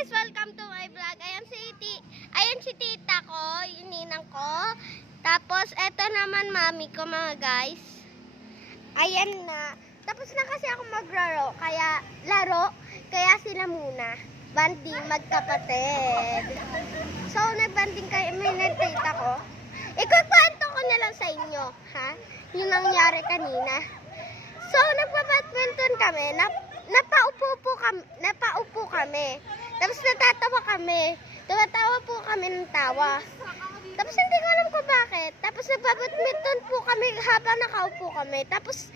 guys, welcome to my vlog. Ayan si tita ko, yung ninang ko. Tapos eto naman mami ko mga guys. Ayan na. Tapos na kasi ako maglaro, kaya sila muna. Banding magkapatid. So nagbanding kami ng tita ko. Ikukwento ko na lang sa inyo, ha? Yung nangyari kanina. So nagpa-badminton kami, napaupo kami. Tapos natatawa kami. Tawa po kami ng tawa. Tapos hindi ko alam kung bakit. Tapos nagpa-badminton po kami habang nakaupo kami. Tapos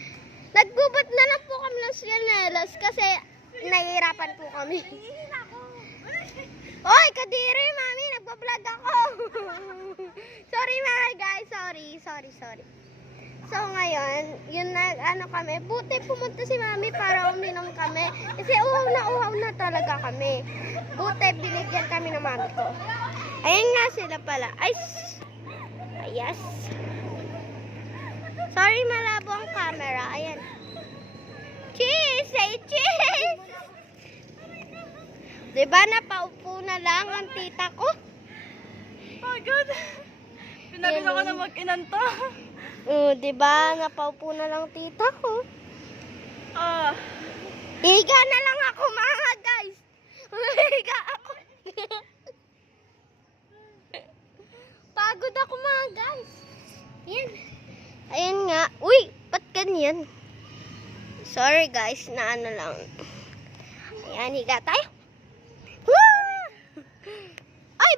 nagbubot na lang po kami ng sinelas kasi nahihirapan po kami. Oy, kadiri, mami, nagbablog ako. Sorry mga guys, sorry. So ngayon, yun kami, buti pumunta si mami para uminom kami. Kasi uhaw na talaga kami. Buti binigyan kami ng mami ko. Ayan nga sila pala. Yes. Sorry, malabo ang camera. Ayan. Cheese! Say cheese! Diba napaupo na lang ang tita ko? Oh God! Pinabil ako na mag-inanta. Diba napaupo na lang tita ko? Higa na lang ako mga guys. Higa ako. Pagod ako mga guys. Yan. Ayan nga. Uy, ba't ganyan? Sorry guys, na ano lang. Ayan, higa tayo. Ay,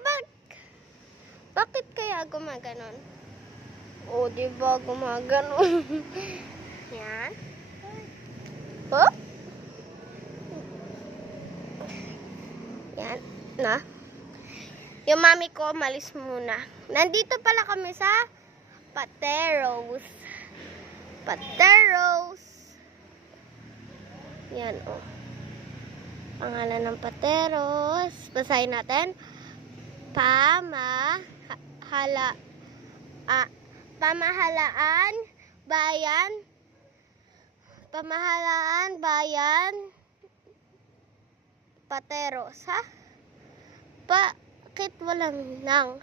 bakit kaya gumaganon? O, diba gumaganon? Yan. Oh? Yan. Na. Yung mami ko, malis muna. Nandito pala kami sa Pateros. Yan, oh. Pangalan ng Pateros. Basahin natin. Pamahalaan bayan Pateros, ha? Bakit walang nang?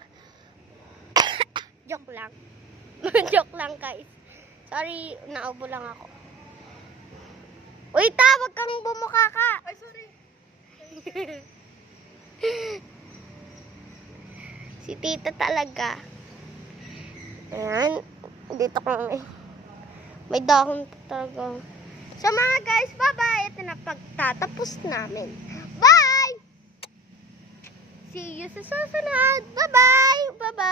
Joke lang. Joke lang guys. Sorry, naubo lang ako. Uy, tawag kang bumuka ka. Ay, sorry. Si tita talaga. Ayan. Dito kami. May dahon talaga. So mga guys, bye-bye. Ito na pagtatapos namin. Bye! See you sa susunod. Bye-bye! Bye-bye!